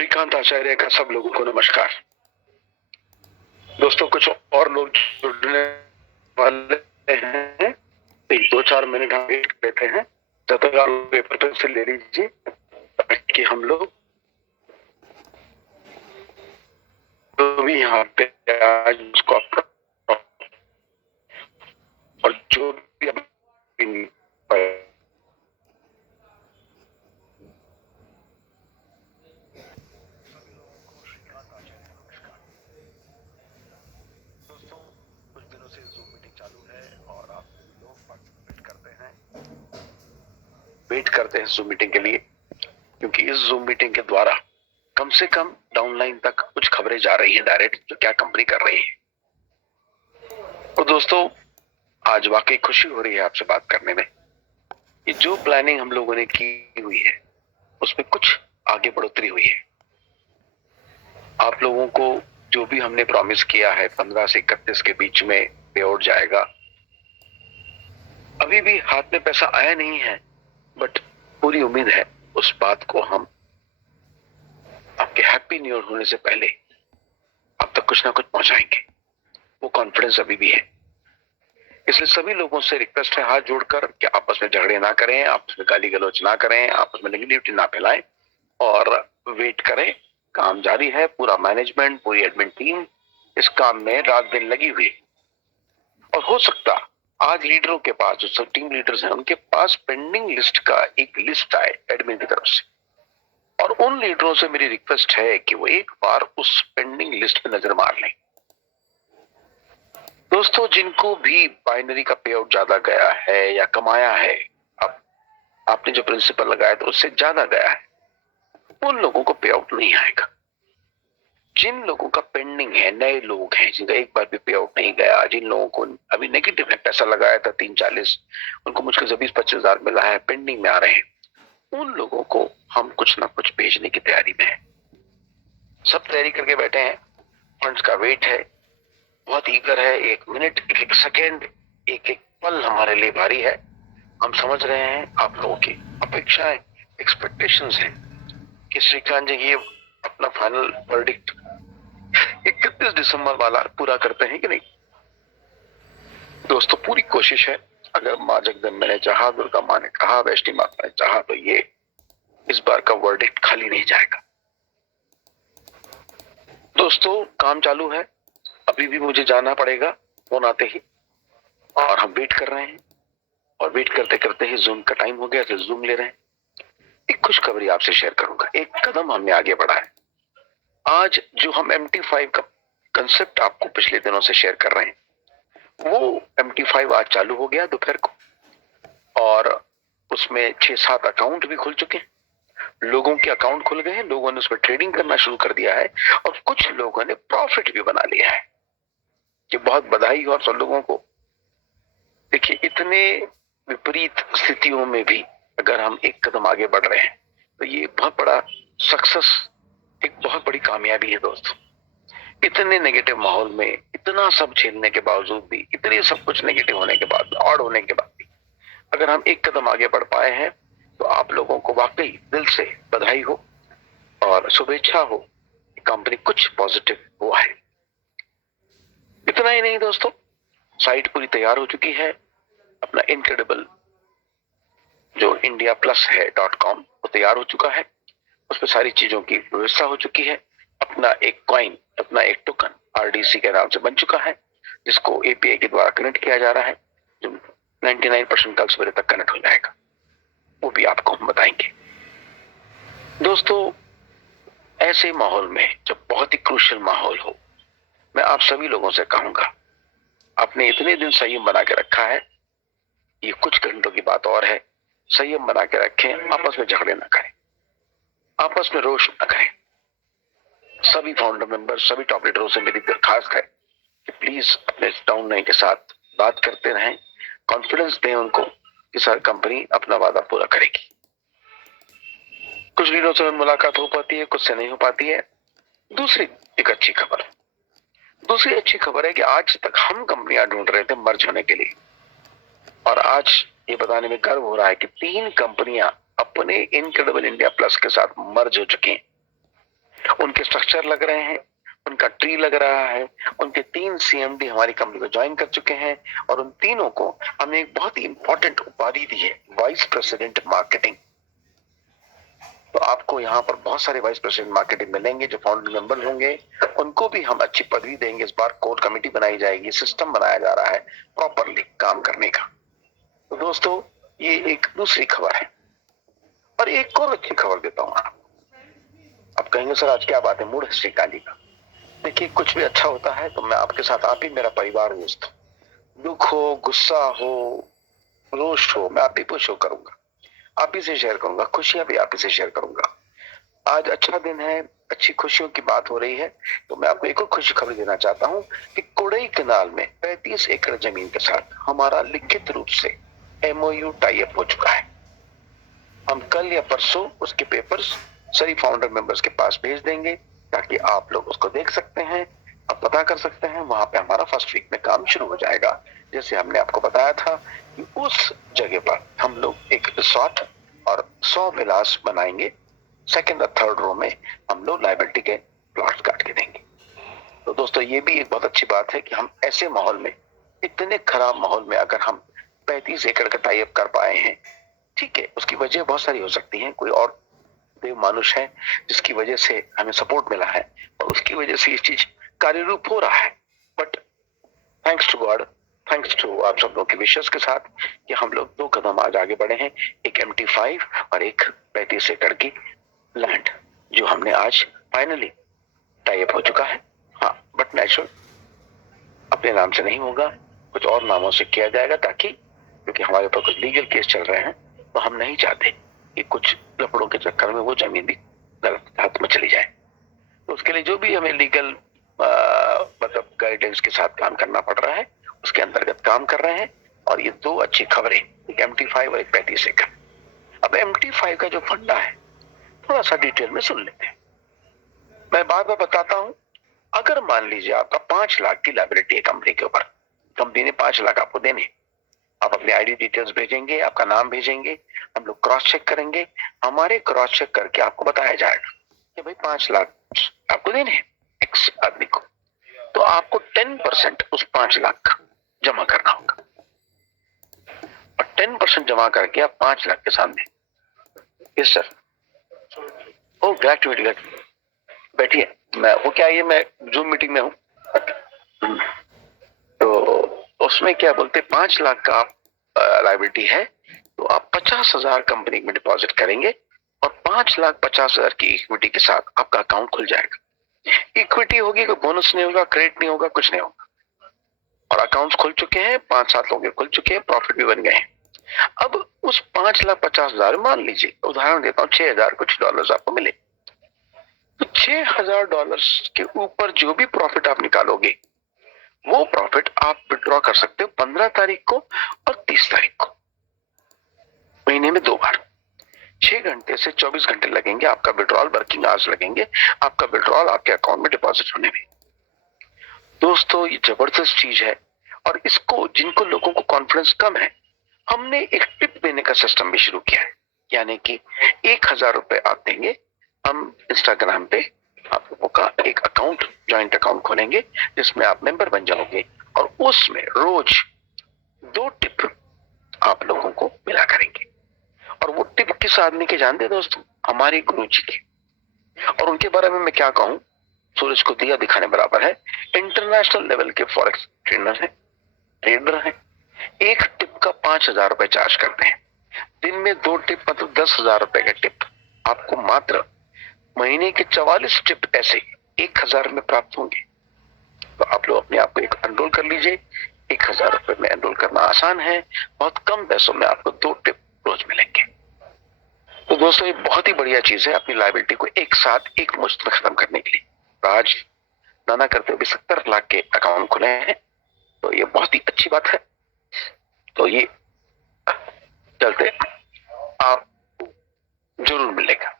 श्रीकांत आचार्य का सब लोगों को नमस्कार। दोस्तों, कुछ और लोग जुड़ने वाले हैं, एक 2-4 मिनट हम वेट करते हैं। जब तक आप पेपर पेन से ले लीजिए ताकि हम लोग जो भी यहाँ पे आज उसको और जो भी कुछ दिनों से जूम मीटिंग चालू है और आप लोग पार्टिसिपेट वेट करते हैं जूम मीटिंग के लिए, क्योंकि इस जूम मीटिंग के द्वारा कम से कम डाउनलाइन तक कुछ खबरें जा रही है डायरेक्ट, जो क्या कंपनी कर रही है। तो दोस्तों, आज वाकई खुशी हो रही है आपसे बात करने में। ये जो प्लानिंग हम लोगों ने की हुई है उसमें कुछ आगे बढ़ोतरी हुई है। आप लोगों को जो भी हमने प्रॉमिस किया है 15 से 31 के बीच में पे आउट जाएगा, अभी भी हाथ में पैसा आया नहीं है, बट पूरी उम्मीद है उस बात को हम आपके हैप्पी न्यू ईयर होने से पहले आप तक कुछ ना कुछ पहुंचाएंगे। वो कॉन्फिडेंस अभी भी है। इसलिए सभी लोगों से रिक्वेस्ट है हाथ जोड़कर कि आपस में झगड़े ना करें, आपस में गाली गलौज ना करें, आपस में नेगेटिविटी ना फैलाएं और वेट करें। काम जारी है, पूरा मैनेजमेंट, पूरी एडमिन टीम इस काम में रात दिन लगी हुई। और हो सकता आज लीडरों के पास, जो टीम लीडर्स हैं, उनके पास पेंडिंग लिस्ट का एक लिस्ट आए एडमिन की तरफ से, और उन लीडरों से मेरी रिक्वेस्ट है कि वो एक बार उस पेंडिंग लिस्ट पे नजर मार लें। दोस्तों, जिनको भी बाइनरी का पे आउट ज्यादा गया है या कमाया है, आपने जो प्रिंसिपल लगाया था उससे ज्यादा गया है, उन लोगों को पे आउट नहीं आएगा। जिन लोगों का पेंडिंग है, नए लोग हैं जिनका एक बार भी पे आउट नहीं गया, जिन लोगों को अभी नेगेटिव है, पैसा लगाया था 30-40, उनको मुश्किल से 20-25 हजार मिला है, पेंडिंग में आ रहे हैं, उन लोगों को हम कुछ ना कुछ भेजने की तैयारी में है। सब तैयारी करके बैठे हैं, फंड्स का वेट है, बहुत ईगर है। एक मिनट, एक सेकेंड, एक एक पल हमारे लिए भारी है। हम समझ रहे हैं आप लोगों की अपेक्षाएं, एक्सपेक्टेशंस हैं कि श्रीकांत जी ये अपना फाइनल वर्डिक्ट 31 दिसंबर वाला पूरा करते हैं कि नहीं। दोस्तों, पूरी कोशिश है। अगर मां जगदम्बा ने चाहा, दुर्गा मां ने कहा, वैष्णवी माता ने चाहा, तो ये इस बार का वर्डिक्ट खाली नहीं जाएगा। दोस्तों, काम चालू है, अभी भी मुझे जाना पड़ेगा फोन आते ही, और हम वेट कर रहे हैं। और वेट करते करते ही जूम का टाइम हो गया, तो जूम ले रहे हैं। एक खुशखबरी आपसे शेयर करूंगा, एक कदम हमने आगे बढ़ा है। आज जो हम MT5 का कंसेप्ट आपको पिछले दिनों से शेयर कर रहे हैं, वो MT5 आज चालू हो गया दोपहर को, और उसमें 6-7 अकाउंट भी खुल चुके हैं। लोगों के अकाउंट खुल गए हैं, लोगों ने उसमें ट्रेडिंग करना शुरू कर दिया है, और कुछ लोगों ने प्रॉफिट भी बना लिया है। ये बहुत बधाई हो आप सब लोगों को। देखिए, इतने विपरीत स्थितियों में भी अगर हम एक कदम आगे बढ़ रहे हैं, तो ये बहुत बड़ा सक्सेस, एक बहुत बड़ी कामयाबी है दोस्तों। इतने नेगेटिव माहौल में, इतना सब झेलने के बावजूद भी, इतने सब कुछ नेगेटिव होने के बाद, ऑड होने के बाद भी अगर हम एक कदम आगे बढ़ पाए हैं, तो आप लोगों को वाकई दिल से बधाई हो और शुभेच्छा हो। कंपनी कुछ पॉजिटिव हुआ है। इतना ही नहीं दोस्तों, साइट पूरी तैयार हो चुकी है। अपना इनक्रेडिबल जो इंडिया प्लस है .com वो तैयार हो चुका है। उसमें सारी चीजों की व्यवस्था हो चुकी है। अपना एक कॉइन, अपना एक टोकन RDC के नाम से बन चुका है, जिसको API के द्वारा कनेक्ट किया जा रहा है, जो 99% कल सवेरे तक कनेक्ट हो जाएगा। वो भी आपको हम बताएंगे। दोस्तों, ऐसे माहौल में, जब बहुत ही क्रूशियल माहौल हो, मैं आप सभी लोगों से कहूंगा, आपने इतने दिन संयम बना के रखा है, ये कुछ घंटों की बात और है, संयम बना के रखें, आपस में झगड़े ना करें, आपस में रोष न करें। सभी फाउंडर मेंबर, सभी टॉप लीडरों से मेरी दरखास्त है कि प्लीज अपने डाउन लाइन के साथ बात करते रहें, कॉन्फिडेंस दें उनको कि सर कंपनी अपना वादा पूरा करेगी। कुछ लीडरों से मुलाकात हो पाती है, कुछ से नहीं हो पाती है। दूसरी एक अच्छी खबर, दूसरी अच्छी खबर है कि आज तक हम कंपनियां ढूंढ रहे थे मर्ज होने के लिए, और आज ये बताने में गर्व हो रहा है कि 3 कंपनियां अपने इनक्रेडिबल इंडिया प्लस के साथ मर्ज हो चुकी हैं। उनके स्ट्रक्चर लग रहे हैं, उनका ट्री लग रहा है, उनके 3 सीएमडी हमारी कंपनी को ज्वाइन कर चुके हैं और उन तीनों को हमने एक बहुत ही इंपॉर्टेंट उपाधि दी है, वाइस प्रेसिडेंट मार्केटिंग। तो आपको यहाँ पर बहुत सारे वाइस प्रेसिडेंट मार्केटिंग मिलेंगे जो फाउंडिंग मेंबर होंगे, उनको भी हम अच्छी पदवी देंगे। इस बार कोर कमेटी बनाई जाएगी, सिस्टम बनाया जा रहा है प्रॉपरली काम करने का। तो दोस्तों ये एक दूसरी खबर है और एक और अच्छी खबर देता हूं। आप कहेंगे सर आज क्या बात है, मूड है श्रीकांत जी का। देखिए कुछ भी अच्छा होता है तो मैं आपके साथ, आप ही मेरा परिवार दोस्त, दुख हो, गुस्सा हो, रोष हो, मैं आप ही को शो करूंगा, आप ही से शेयर करूंगा, खुशियां भी आप ही से शेयर करूंगा। आज अच्छा दिन है, अच्छी खुशियों की बात हो रही है, तो मैं आपको एक और खुशी खबर देना चाहता हूं कि कोडई केनाल में 35 एकड़ जमीन के साथ हमारा लिखित रूप से एमओयू टाई अप हो चुका है। हम कल या परसों उसके पेपर्स सभी फाउंडर मेंबर्स के पास भेज देंगे ताकि आप लोग उसको देख सकते हैं, आप पता कर सकते हैं। वहां पे हमारा फर्स्ट वीक में काम शुरू हो जाएगा। जैसे हमने आपको बताया था कि उस जगह पर हम लोग एक रिसोर्ट और 100 विलास बनाएंगे। सेकंड और थर्ड रो में हम लोग लाइबिलिटी के प्लॉट्स काट के देंगे। तो दोस्तों ये भी एक बहुत अच्छी बात है कि हम ऐसे माहौल में, इतने खराब माहौल में अगर हम 35 एकड़ का टाई अप कर पाए हैं, ठीक है, उसकी वजह बहुत सारी हो सकती है। कोई और देव मानुष है जिसकी वजह से हमें सपोर्ट मिला है और उसकी वजह से ये चीज कार्यरूप हो रहा है। But thanks to god, thanks to आप सब लोगों की विशेष के साथ कि हम लोग 2 कदम आज आगे बढ़े हैं, एक MT5 और एक 35 एकड़ की लैंड जो हमने आज फाइनली टाई अप हो चुका है। हाँ, बट नेचुरल अपने नाम से नहीं होगा, कुछ और नामों से किया जाएगा, ताकि क्योंकि हमारे ऊपर कुछ लीगल केस चल रहे हैं तो हम नहीं चाहते कि कुछ लफड़ों के चक्कर में वो जमीन भी गलत हाथ में चली जाए। तो उसके लिए जो भी हमें लीगल मतलब गाइडेंस के साथ काम करना पड़ रहा है उसके अंतर्गत काम कर रहे हैं। और ये 2 अच्छी खबरें, एक MT5 और एक 35 एकड़। अब MT5 का जो फंडा है थोड़ा सा डिटेल में सुन लेते हैं। मैं बार बार बताता हूं, अगर मान लीजिए आपका 5 लाख की लायबिलिटी है कंपनी के ऊपर, कंपनी ने 5 लाख आपको देने, आप अपने आईडी डिटेल्स भेजेंगे, आपका नाम भेजेंगे, हम लोग क्रॉस चेक करेंगे। हमारे क्रॉस चेक करके आपको बताया जाएगा कि भाई 5 लाख आपको देने हैं एक्स आदमी को, तो आपको 10% उस 5 लाख का जमा करना होगा और 10% जमा करके आप 5 लाख के सामने, यस सर, ओ ग्रेट, बैठिए, मैं वो क्या, ये मैं जूम मीटिंग में हूँ। तो उसमें क्या बोलते, 5 लाख का आप लायबिलिटी है तो आप 50,000 कंपनी में डिपॉजिट करेंगे और 5,50,000 की इक्विटी के साथ आपका अकाउंट खुल जाएगा। इक्विटी होगी, कोई बोनस नहीं होगा, क्रेडिट नहीं होगा, कुछ नहीं होगा, और अकाउंट्स खुल चुके हैं, 5-7 लोग खुल चुके हैं, प्रॉफिट भी बन गए हैं। अब उस 5,50,000, मान लीजिए उदाहरण देता हूँ, 6,000 कुछ डॉलर आपको मिले, तो $6,000 के ऊपर जो भी प्रॉफिट आप निकालोगे वो प्रॉफिट आप विड्रॉ कर सकते हो 15 तारीख को और 30 तारीख को, महीने में 2 बार। 6 घंटे से 24 घंटे लगेंगे आपका विड्रॉल, वर्किंग आवर्स लगेंगे आपका विड्रॉल आपके अकाउंट में डिपॉजिट होने में। दोस्तों ये जबरदस्त चीज है और इसको, जिनको लोगों को कॉन्फिडेंस कम है, हमने एक टिप देने का सिस्टम भी शुरू किया है। यानी कि 1,000 रुपए आप देंगे, हम इंस्टाग्राम पे आप लोगों का एक अकाउंट, ज्वाइंट अकाउंट खोलेंगे जिसमें आप मेंबर बन जाओगे और उसमें रोज 2 टिप आप लोगों को मिला करेंगे। और वो टिप किस आदमी के जानते हैं दोस्तों? हमारे गुरु जी के। और उनके बारे में मैं क्या कहूं, सूरज को दिया दिखाने बराबर है। इंटरनेशनल लेवल के फॉरेक्स ट्रेनर है, ट्रेडर है। एक टिप का 5,000 रुपए चार्ज करते हैं। दिन में 2 टिप मतलब 10,000 रुपए का टिप आपको मात्र महीने के 44 टिप ऐसे 1,000 में प्राप्त होंगे। तो आप लोग अपने आप को एक एनरोल कर लीजिए। 1,000 रुपए में एनरोल करना आसान है, बहुत कम पैसों में आपको 2 टिप रोज मिलेंगे। तो दोस्तों ये बहुत ही बढ़िया चीज है अपनी लायबिलिटी को एक साथ एक मुश्त में खत्म करने के लिए। आज नाना करते हुए 70 लाख के अकाउंट खुले हैं, तो ये बहुत ही अच्छी बात है। तो ये चलते आप जरूर मिलेगा।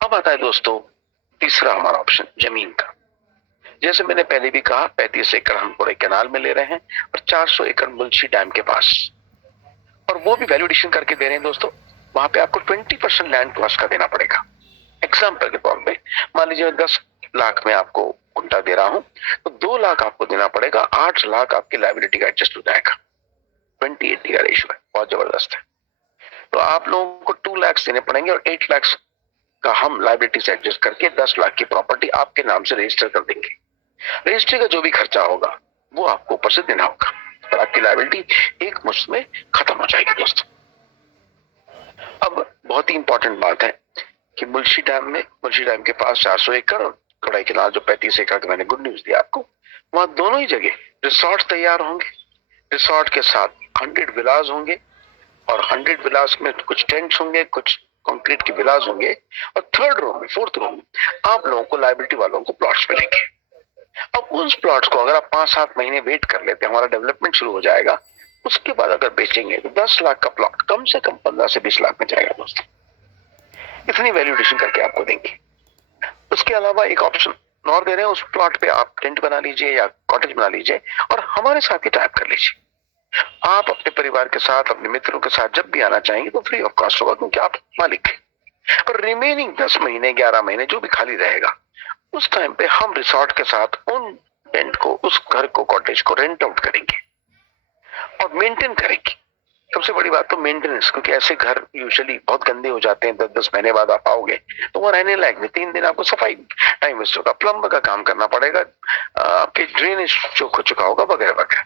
अब आता है दोस्तों तीसरा हमारा ऑप्शन, जमीन का। जैसे मैंने पहले भी कहा, 35 एकड़ हम पूरे कैनाल में ले रहे हैं और 400 एकड़ मुंशी डैम के पास, और वो भी वैल्यूएशन करके दे रहे हैं दोस्तों। वहां पे आपको 20% लैंड कॉस्ट का देना पड़ेगा। एग्जाम्पल के तौर पे मान लीजिए 10 लाख में आपको घंटा दे रहा हूं, तो 2 लाख आपको देना पड़ेगा, 8 लाख आपकी लाइबिलिटी का एडजस्ट हो जाएगा। 20-80 का रेशियो है, बहुत जबरदस्त है। तो आप लोगों को 2 लाख देने पड़ेंगे और 8 लाख का हम लाइबिलिटी से एडजस्ट करके 10 लाख की प्रॉपर्टी आपके नाम से रजिस्टर कर देंगे। रजिस्ट्री का जो भी खर्चा होगा वो आपको ऊपर से देना होगा और आपकी लाइबिलिटी एक मुश्त में खत्म हो जाएगी दोस्तों। अब बहुत ही इंपॉर्टेंट बात है कि मुंशी डैम के पास 400 एकड़ और कड़ाई केनाल जो 35 एकड़ का मैंने गुड न्यूज दिया आपको, वहां दोनों ही जगह रिसोर्ट तैयार होंगे। रिसोर्ट के साथ 100 विलास होंगे और 100 विलास में कुछ टेंट्स होंगे, कुछ कंक्रीट के विलास होंगे और फोर्थ रो में आप लोगों को लाइबिलिटी वालों को प्लॉट्स मिलेंगे। अब उस प्लॉट्स को अगर आप 5-7 महीने वेट कर लेते हैं, हमारा डेवलपमेंट शुरू हो जाएगा, उसके बाद अगर बेचेंगे तो 10 लाख का प्लॉट कम से कम 15 से 20 लाख में जाएगा दोस्तों। इतनी वैल्यूएशन करके आपको देंगे। उसके अलावा एक ऑप्शन और दे रहे हैं, उस प्लॉट पे आप टेंट बना लीजिए या कॉटेज बना लीजिए और हमारे साथ ही टाइप कर लीजिए। आप अपने परिवार के साथ, अपने मित्रों के साथ जब भी आना चाहेंगे तो फ्री ऑफ कॉस्ट होगा, क्योंकि आप मालिक हैं। और रिमेनिंग 10 महीने 11 महीने जो भी खाली रहेगा, उस टाइम पे हम रिसोर्ट के साथ उन टेंट को, उस घर को, कॉटेज को रेंट आउट करेंगे और मेंटेन करेंगे। सबसे बड़ी बात तो मेंटेनेंस, क्योंकि ऐसे घर यूजुअली बहुत गंदे हो जाते हैं, 10-10 महीने बाद आप आओगे तो वो रहने लायक नहीं। 3 दिन आपको सफाई टाइम वेस्ट होगा, प्लम्बर का काम करना पड़ेगा, आपके ड्रेनेज चोक हो चुका होगा वगैरह वगैरह।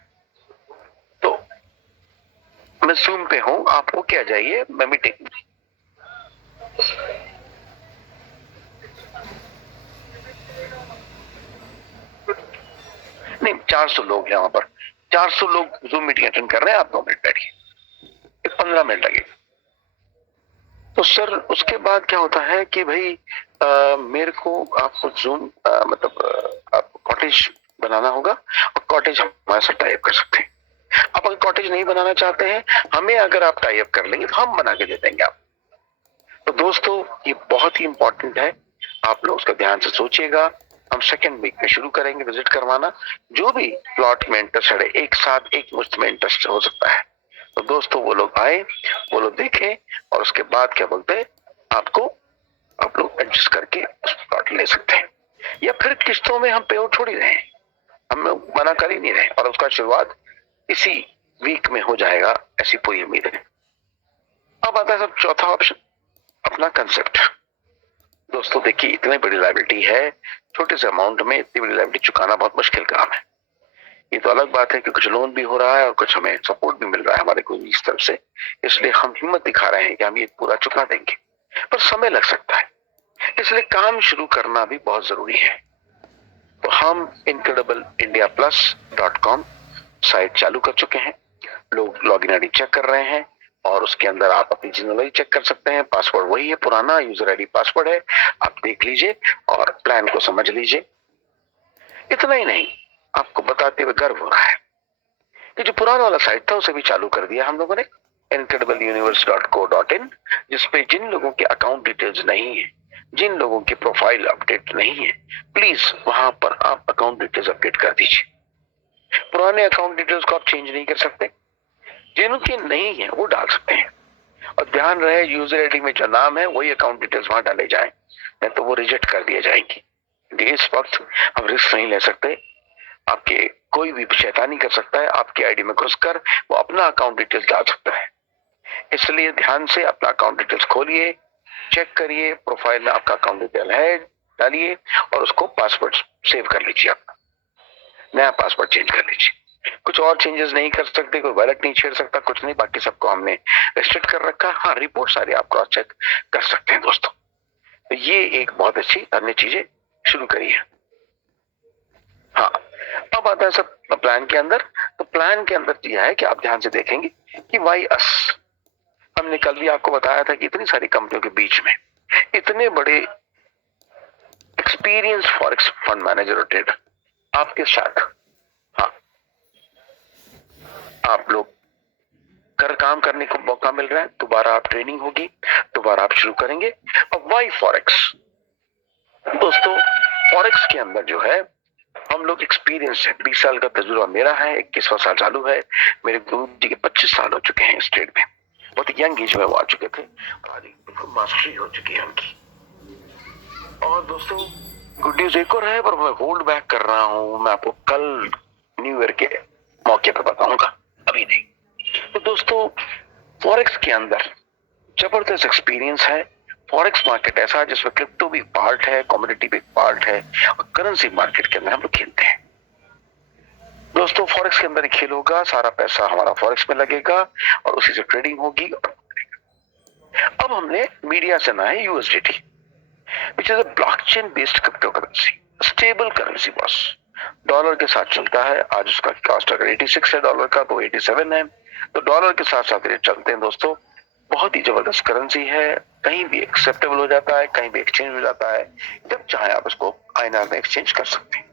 तो मैं जूम पे हूं, आप होके आ जाइए, मैं मीटिंग नहीं, 400 लोग हैं वहां पर, 400 लोग जूम मीटिंग अटेंड कर रहे हैं। आप 2 मिनट बैठिए, 15 मिनट लगेगा। तो सर उसके बाद क्या होता है कि भाई मेरे को आपको जूम आपको कॉटेज बनाना होगा और कॉटेज हमारे साथ टाइप कर सकते हैं। आप अगर कॉटेज नहीं बनाना चाहते हैं, हमें अगर आप टाइप कर लेंगे तो हम बना के दे देंगे आप। तो दोस्तों ये बहुत ही इंपॉर्टेंट है, आप लोग उसका ध्यान से सोचिएगा। हम सेकेंड वीक में शुरू करेंगे विजिट करवाना। जो भी प्लॉट में इंटरेस्टेड है, एक साथ एक मुश्त में इंटरेस्ट हो सकता है, तो दोस्तों वो लोग आए, वो लोग देखें और उसके बाद क्या बोलते हैं, आपको आप लोग एडजस्ट करके उस प्लॉट ले सकते हैं। या फिर किस्तों में हम पे आउट छोड़ ही रहे हैं, हम मना कर ही नहीं रहे और उसका शुरुआत इसी वीक में हो जाएगा, ऐसी पूरी उम्मीद है। अब आता है सब चौथा ऑप्शन, अपना कंसेप्ट। दोस्तों देखिए इतनी बड़ी लायबिलिटी है, छोटे से अमाउंट में इतनी बड़ी लायबिलिटी चुकाना बहुत मुश्किल काम है। ये तो अलग बात है कि कुछ लोन भी हो रहा है और कुछ हमें सपोर्ट भी मिल रहा है हमारे को इस तरफ से, इसलिए हम हिम्मत दिखा रहे हैं कि हम ये पूरा चुका देंगे, पर समय लग सकता है, इसलिए काम शुरू करना भी बहुत जरूरी है। तो हम incredibleindiaplus.com साइट चालू कर चुके हैं, लोग लॉगिन आईडी चेक कर रहे हैं और उसके अंदर आप अपनी जिम्मेदारी चेक कर सकते हैं। पासवर्ड वही है, पुराना यूजर आईडी पासवर्ड है, आप देख लीजिए और प्लान को समझ लीजिए। इतना ही नहीं, आपको बताते हुए गर्व हो रहा है कि जो पुराना वाला साइट था उसे भी चालू कर दिया हम लोगों ने, incredibleuniverse.co.in, जिसपे जिन लोगों के अकाउंट डिटेल्स नहीं है, जिन लोगों की प्रोफाइल अपडेट नहीं है, प्लीज वहां पर आप अकाउंट डिटेल्स अपडेट कर दीजिए। पुराने अकाउंट डिटेल्स को आप चेंज नहीं कर सकते, जिनके नहीं है वो डाल सकते हैं। और ध्यान रहे यूजर आईडी में जो नाम है वही अकाउंट डिटेल्स वहां डाले जाए, नहीं तो वो रिजेक्ट कर दिए जाएंगी। क्योंकि इस वक्त हम रिस्क नहीं ले सकते, आपके कोई भी शैतानी कर सकता है, आपकी आईडी में घुसकर वो अपना अकाउंट डिटेल्स डाल सकता है। इसलिए ध्यान से अपना अकाउंट डिटेल्स खोलिए, चेक करिए, प्रोफाइल में आपका अकाउंट डिटेल है डालिए और उसको पासवर्ड सेव कर लीजिए, अपना नया पासवर्ड चेंज कर लीजिए। कुछ और चेंजेस नहीं कर सकते, कोई वैलेट नहीं छेड़ सकता, कुछ नहीं, बाकी सबको हमने रिस्ट्रिक्ट कर रखा। हाँ, रिपोर्ट सारी आप क्रॉस चेक कर सकते हैं दोस्तों। तो ये एक बहुत अच्छी हमने चीजें शुरू करी है। हाँ, अब आता है सब प्लान के अंदर। तो प्लान के अंदर यह है कि आप ध्यान से देखेंगे कि वाई अस, हमने कल भी आपको बताया था कि इतनी सारी कंपनियों के बीच में इतने बड़े एक्सपीरियंस फॉरेक्स फंड मैनेजर और ट्रेडर आपके साथ, हाँ, आप लोग कर काम करने को मौका मिल रहा है। दोबारा आप ट्रेनिंग होगी, दोबारा आप शुरू करेंगे। अब वाई फॉरेक्स, दोस्तों फॉरेक्स के अंदर जो है हम लोग एक्सपीरियंस है, 20 साल का तजुर्बा मेरा है, 21वां साल चालू है, मेरे गुरु जी के 25 साल हो चुके हैं इस ट्रेड में, बहुत यंग एज में वो आ चुके थे और आज बिल्कुल मास्टरी हो चुकी है उनकी। और दोस्तों गुड न्यूज एक और है, पर मैं होल्ड बैक कर रहा हूं, मैं आपको कल न्यू ईयर के मौके पर बताऊंगा, अभी नहीं। तो दोस्तों फॉरेक्स के अंदर जबरदस्त एक्सपीरियंस है। फॉरेक्स मार्केट ऐसा है जिसमें क्रिप्टो भी पार्ट है, कमोडिटी भी पार्ट है, और करेंसी मार्केट के अंदर हम लोग खेलते हैं। दोस्तों फॉरेक्स के अंदर खेल होगा, सारा पैसा हमारा फॉरेक्स में लगेगा और उसी से ट्रेडिंग होगी। अब हमने मीडिया से ना है USDT, which is a blockchain based crypto currency, stable currency boss. Dollar के साथ चलता है। आज उसका कॉस्ट अगर 86 है डॉलर का, तो 87 है। तो डॉलर के साथ साथ ये चलते हैं दोस्तों। बहुत ही जबरदस्त करेंसी है, कहीं भी एक्सेप्टेबल हो जाता है, कहीं भी एक्सचेंज हो जाता है। जब चाहे आप इसको आईएनआर में एक्सचेंज कर सकते हैं।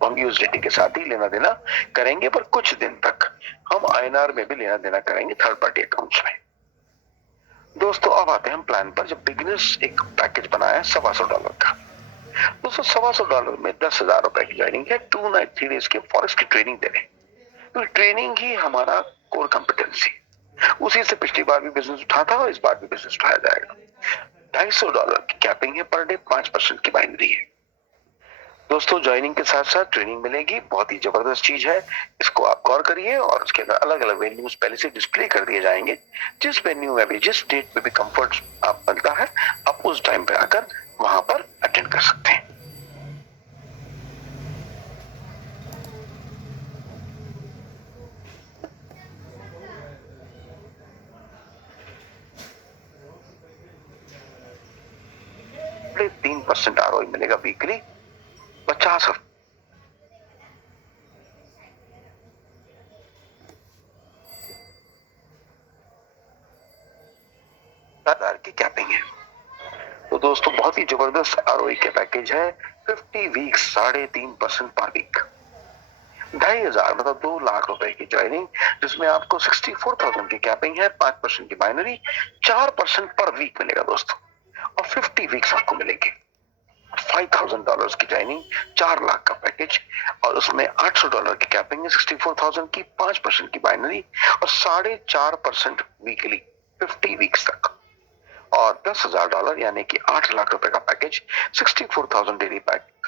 हम यूएसडीटी के साथ ही लेना देना करेंगे, पर कुछ दिन तक हम आईएनआर में भी लेना देना करेंगे थर्ड पार्टी अकाउंट्स में। दोस्तों अब आते हैं हम प्लान पर। जब बिगिनर्स एक पैकेज बनाया $125 का, दोस्तों $125 में 10,000 रुपए की ज्वाइनिंग है। 2 नाइट 3 डेज की फॉरेक्स की ट्रेनिंग दे रहे हैं। तो ट्रेनिंग ही हमारा कोर कॉम्पिटेंसी, उसी से पिछली बार भी बिजनेस उठा था और इस बार भी बिजनेस उठाया जाएगा। $250 की कैपिंग है पर डे, 5% की बाइनरी है। दोस्तों ज्वाइनिंग के साथ साथ ट्रेनिंग मिलेगी, बहुत ही जबरदस्त चीज है। इसको आप गौर करिए, और उसके अंदर अलग अलग वेन्यूज पहले से डिस्प्ले कर दिए जाएंगे। जिस वेन्यू में भी, जिस डेट में भी कंफर्ट आप बनता है, आप उस टाइम पे आकर वहां पर अटेंड कर सकते हैं। साढ़े 3% आरओई मिलेगा वीकली, 50 हजार की कैपिंग है। तो दोस्तों बहुत ही जबरदस्त आरओई के पैकेज है। 50 वीक्स, 3.5% पर वीक, 2,500 मतलब 2 लाख रुपए की ज्वाइनिंग, जिसमें आपको 64,000 की कैपिंग है, 5% की बाइनरी, 4% पर वीक मिलेगा दोस्तों। और 50 वीक्स आपको मिलेंगे। $5,000 की ज्वाइनिंग, 4 लाख का पैकेज, और उसमें $800 की कैपिंग है, 64,000 की, 5% की बाइनरी, और 4.5% वीकली 50 वीक्स तक। और $10,000 यानी कि 8 लाख रुपए का पैकेज, 64,000 डेली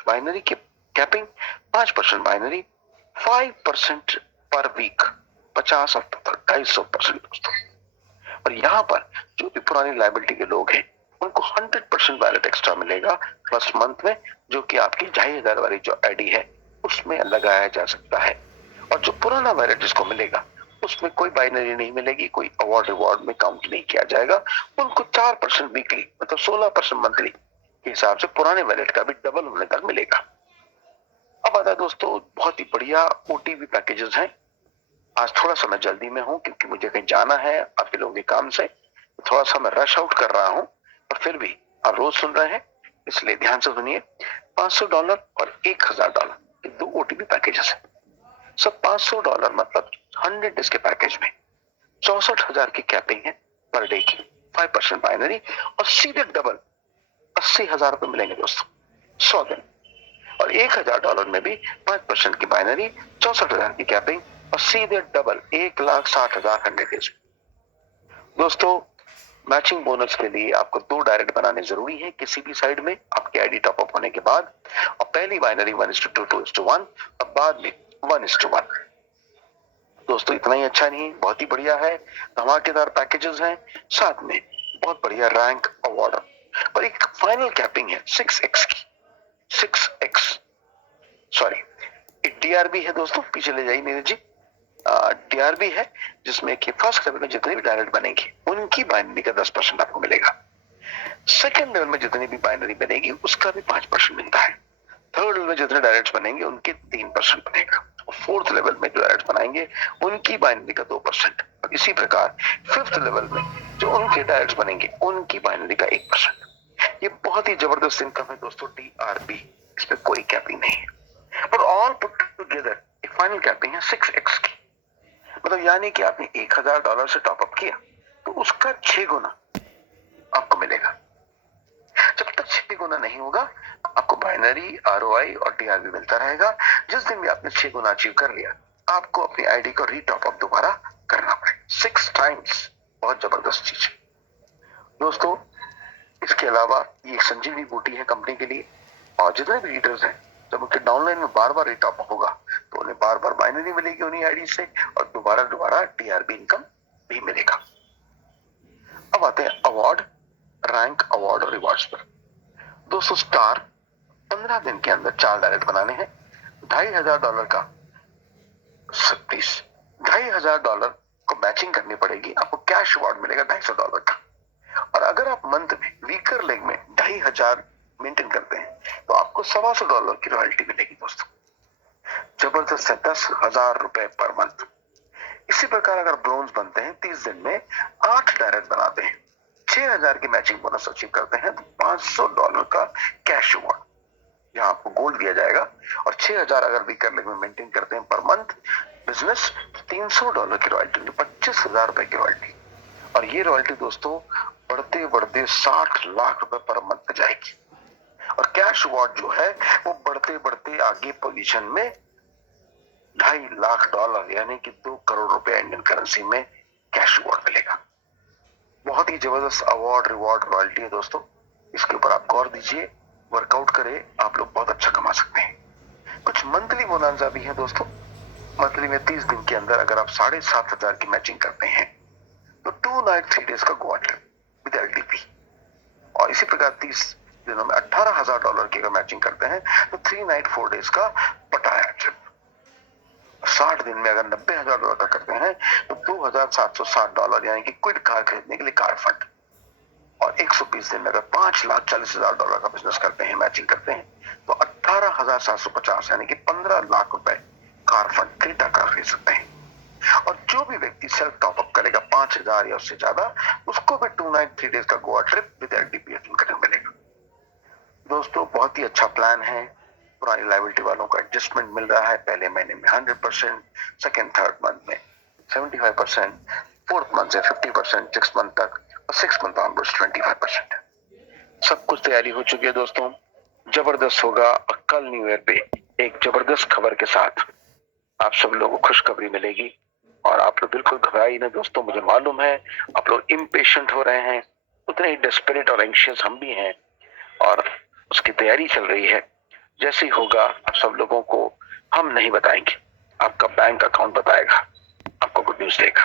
बाइनरी की कैपिंग, 5% बाइनरी, 5% पर वीक, 50 और 250% दोस्तों। और यहाँ पर जो भी पुरानी लाइबिलिटी के लोग हैं, उनको 100% वैलेट एक्स्ट्रा मिलेगा फर्स्ट मंथ में, जो कि आपकी 2,500 वाली जो आईडी है उसमें लगाया जा सकता है। और जो पुराना वैलेट जिसको मिलेगा, उसमें कोई बाइनरी नहीं मिलेगी, कोई अवार्ड रिवॉर्ड में काउंट नहीं किया जाएगा। उनको 4% वीकली मतलब 16% मंथली के हिसाब से पुराने वैलेट का भी डबल होने तक मिलेगा। अब आता है दोस्तों बहुत ही बढ़िया ओटीवी पैकेजेस हैं। आज थोड़ा सा मैं जल्दी में हूं, क्योंकि मुझे कहीं जाना है आपके लोगों के काम से। थोड़ा सा मैं रश आउट कर रहा हूं, पर फिर भी आप रोज सुन रहे हैं, इसलिए ध्यान से सुनिए। $500 और $1,000 ये 2 ओटीपी पैकेजेस है। सब $500 मतलब 100 डेज के पैकेज में 64,000 की कैपिंग है पर डे की, 5% बाइनरी, और सीधे डबल $80,000 मिलेंगे दोस्तों 100 दिन। और $1,000 में भी 5% की बाइनरी, 64,000 की कैपिंग, और सीधे डबल 1,60,000 100 डेज। दोस्तों मैचिंग बोनस के लिए आपको 2 डायरेक्ट बनाने जरूरी है किसी भी साइड में आपके आईडी टॉपअप होने के बाद। और पहली बाइनरी 1:2, 2:1, और बाद में 1:1। दोस्तों इतना ही अच्छा नहीं, बहुत ही बढ़िया है, धमाकेदार पैकेजेस हैं, साथ में बहुत बढ़िया रैंक अवार्ड, और एक फाइनल कैपिंग है 6x की, 6x, सॉरी डीआरबी है दोस्तों, पीछे ले जाइए नीरज जी। डीआरबी है, जिसमें कि फर्स्ट लेवल में जितने भी डायरेक्ट बनेंगे उनकी बाइनरी का 10% आपको मिलेगा। सेकंड लेवल में जितनी भी बाइनरी बनेगी उसका भी 5% मिलता है। थर्ड लेवल में जितने डायरेक्ट बनेंगे उनके 3% बनेगा। और फोर्थ लेवल में जो डायरेक्ट बनाएंगे उनकी बाइनरी का 2%। और इसी प्रकार फिफ्थ लेवल में जो उनके डायरेक्ट बनेंगे उनकी बाइनरी का 1%। ये बहुत ही जबरदस्त इनकम है दोस्तों डीआरबी, इसमें कोई कैपिंग नहीं है। पर ऑल पुट टुगेदर एक फाइनल कैपिंग है 6x की, मतलब यानी कि आपने $1,000 से टॉपअप किया तो उसका 6 गुना आपको मिलेगा। जब तक 6 गुना नहीं होगा, आपको बाइनरी, आरओआई और डीआरबी मिलता रहेगा। जिस दिन भी आपने 6 गुना अचीव कर लिया, आपको अपनी आईडी को रीटॉपअप दोबारा करना पड़ेगा 6 टाइम्स। बहुत जबरदस्त चीज है दोस्तों। इसके अलावा ये एक संजीवनी बूटी है कंपनी के लिए। और जितने भी रीडर्स हैं, जब उनके डाउनलाइन में बार बार रिटॉप होगा तो उन्हें बार बार बाइनरी मिलेगी उन्हीं आईडी से, और दोबारा दोबारा टीआरबी इनकम भी मिलेगा। अब आते हैं अवार्ड, रैंक, अवार्ड और रिवॉर्ड्स पर। दोस्तों स्टार 15 दिन के अंदर 4 डायरेक्ट बनाने हैं। $2,500 का, प्लीज $2,500 को मैचिंग करनी पड़ेगी, आपको कैश अवार्ड मिलेगा $250 का। और अगर आप मंथ में वीकर लेग में 2,500 मेंटेन करते हैं तो आपको $125 की रॉयल्टी मिलेगी दोस्तों। जबरदस्त है, $10,000 पर मंथ। इसी प्रकार अगर ब्रोंज बनते हैं 30 दिन में 8 डायरेक्ट बनाते हैं, 6,000 की मैचिंग बोनस अचीव करते हैं तो $500 का कैश अवार्ड, यहाँ आपको गोल्ड दिया जाएगा। और 6,000 अगर वीकर लेग में मेंटेन करते हैं पर मंथ बिजनेस, $300 की रॉयल्टी, $25,000 की रॉयल्टी। और ये रॉयल्टी दोस्तों बढ़ते बढ़ते 60 लाख रुपए पर मंथ जाएगी। और कैश अवार्ड जो है वो बढ़ते बढ़ते आगे पोजीशन में $2.5 लाख यानी कि 2 करोड़ रुपए इंडियन करेंसी में कैश अवार्ड मिलेगा। बहुत ही जबरदस्त अवार्ड, रिवॉर्ड, रॉयल्टी है दोस्तों। इसके ऊपर आप गौर दीजिए, वर्कआउट करें, आप लोग बहुत अच्छा कमा सकते हैं। कुछ मंथली बोनांजा भी है दोस्तों। मंथली में 30 दिन के अंदर अगर आप 7,500 की मैचिंग करते हैं तो 2 नाइट 3 डेज का गोवा ट्रिप विद एलटीपी। और इसी प्रकार 30 दिनों में $18,000 की अगर मैचिंग करते हैं तो 3 नाइट 4 डेज का पटाया ट्रिप। 60 दिन में अगर $90,000 का करते हैं तो $2,760 यानी कि क्विड कार खरीदने के लिए कार फंड। और 120 दिन में अगर $5,40,000 का बिजनेस करते हैं, मैचिंग करते हैं तो 18,750 यानी कि 15 लाख रुपए कार फंड, क्रेटा कार खरीद सकते हैं। और जो भी व्यक्ति सेल्फ टॉप अप करेगा 5,000 या उससे ज्यादा, उसको भी 2 नाइट 3 डेज का गोवा ट्रिप विद एलटीपी करने मिलेगा। दोस्तों बहुत ही अच्छा प्लान है। पुरानी लायबिलिटी वालों को एडजस्टमेंट मिल रहा है, पहले महीने में 100%, सेकेंड थर्ड मंथ में 75%, फोर्थ मंथ से 50%, 6 मंथ तक, और 6 मंथ ऑनवर्ड्स 25%। सब कुछ तैयारी हो चुकी है दोस्तों, जबरदस्त होगा। और कल न्यू ईयर पे एक जबरदस्त खबर के साथ आप सब लोगों को खुशखबरी मिलेगी। और आप लोग बिल्कुल घबराइए ना दोस्तों, मुझे मालूम है आप लोग इम्पेशेंट हो रहे हैं, उतने ही डेस्परेट और एंशियस हम भी हैं, और उसकी तैयारी चल रही है। जैसे ही होगा आप सब लोगों को हम नहीं बताएंगे, आपका बैंक अकाउंट बताएगा, आपको गुड न्यूज देगा।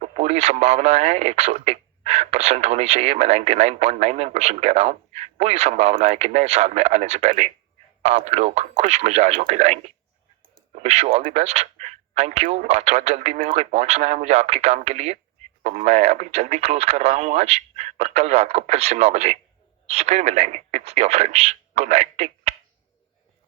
तो पूरी संभावना है 101% होनी चाहिए, मैं 99.99% कह रहा हूँ। पूरी संभावना है कि नए साल में आने से पहले आप लोग खुश मिजाज होके जाएंगे। Wish you all the best, thank you. और थोड़ा जल्दी में हो, कहीं पहुंचना है मुझे आपके काम के लिए, तो मैं अभी जल्दी क्लोज कर रहा हूँ आज। और कल रात को फिर से 9 बजे फिर मिलेंगे with your friends. Good night, take